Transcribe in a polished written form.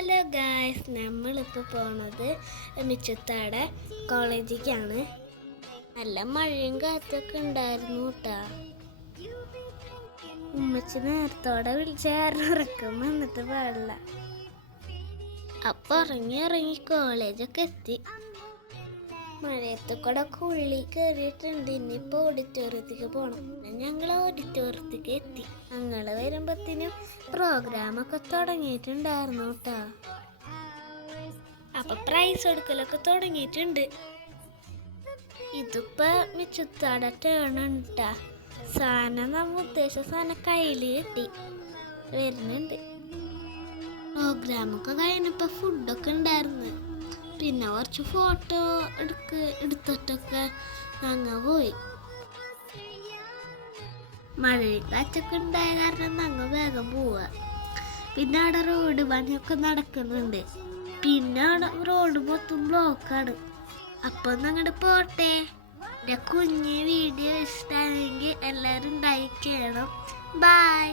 Hello guys, നമ്മളിപ്പോൾ പോണത് മിച്ചത്താടെ കോളേജിലേക്കാണ്. നല്ല മഴയും കാറ്റൊക്കെ ഉണ്ടായിരുന്നു കേട്ടാ. ഉമ്മച്ചി നേരത്തോടെ വിളിച്ചായിരുന്നു, ഉറക്കം വന്നിട്ട് പാടില്ല. അപ്പോൾ ഇറങ്ങി കോളേജൊക്കെ എത്തി. മഴയത്ത് കൂടെ ഉള്ളിൽ കയറിയിട്ടുണ്ട്. ഇനിയിപ്പോൾ ഓഡിറ്റോറിയത്തേക്ക് പോകണം. ഞങ്ങൾ ഓഡിറ്റോറിയത്തേക്ക് എത്തി. ഞങ്ങൾ വരുമ്പോഴത്തേനും പ്രോഗ്രാമൊക്കെ തുടങ്ങിയിട്ടുണ്ടായിരുന്നു കേട്ടോ. അപ്പം പ്രൈസ് കൊടുക്കലൊക്കെ തുടങ്ങിയിട്ടുണ്ട്. ഇതിപ്പോൾ മിച്ചത്താടെ ടേണുണ്ടാ. സാധനം നമ്മൾ ഉദ്ദേശിച്ച സാധനം കയ്യിൽ കിട്ടി വരുന്നുണ്ട്. പ്രോഗ്രാമൊക്കെ കഴിഞ്ഞപ്പോൾ ഫുഡൊക്കെ ഉണ്ടായിരുന്നു. പിന്നെ കുറച്ച് ഫോട്ടോ എടുത്തിട്ടൊക്കെ ഞങ്ങൾ പോയി. മഴയും കാറ്റൊക്കെ ഉണ്ടായ കാരണം ഞങ്ങൾ വേഗം പോവുക. പിന്നെ അവിടെ റോഡ് പണിയൊക്കെ നടക്കുന്നുണ്ട്. പിന്നെ അവിടെ റോഡ് മൊത്തം ബ്ലോക്കാണ്. അപ്പം ഞങ്ങളുടെ പോട്ടെ. എൻ്റെ കുഞ്ഞ് വീഡിയോ ഇഷ്ടമാണെങ്കിൽ എല്ലാവരും ലൈക്ക് ചെയ്യണം. ബൈ.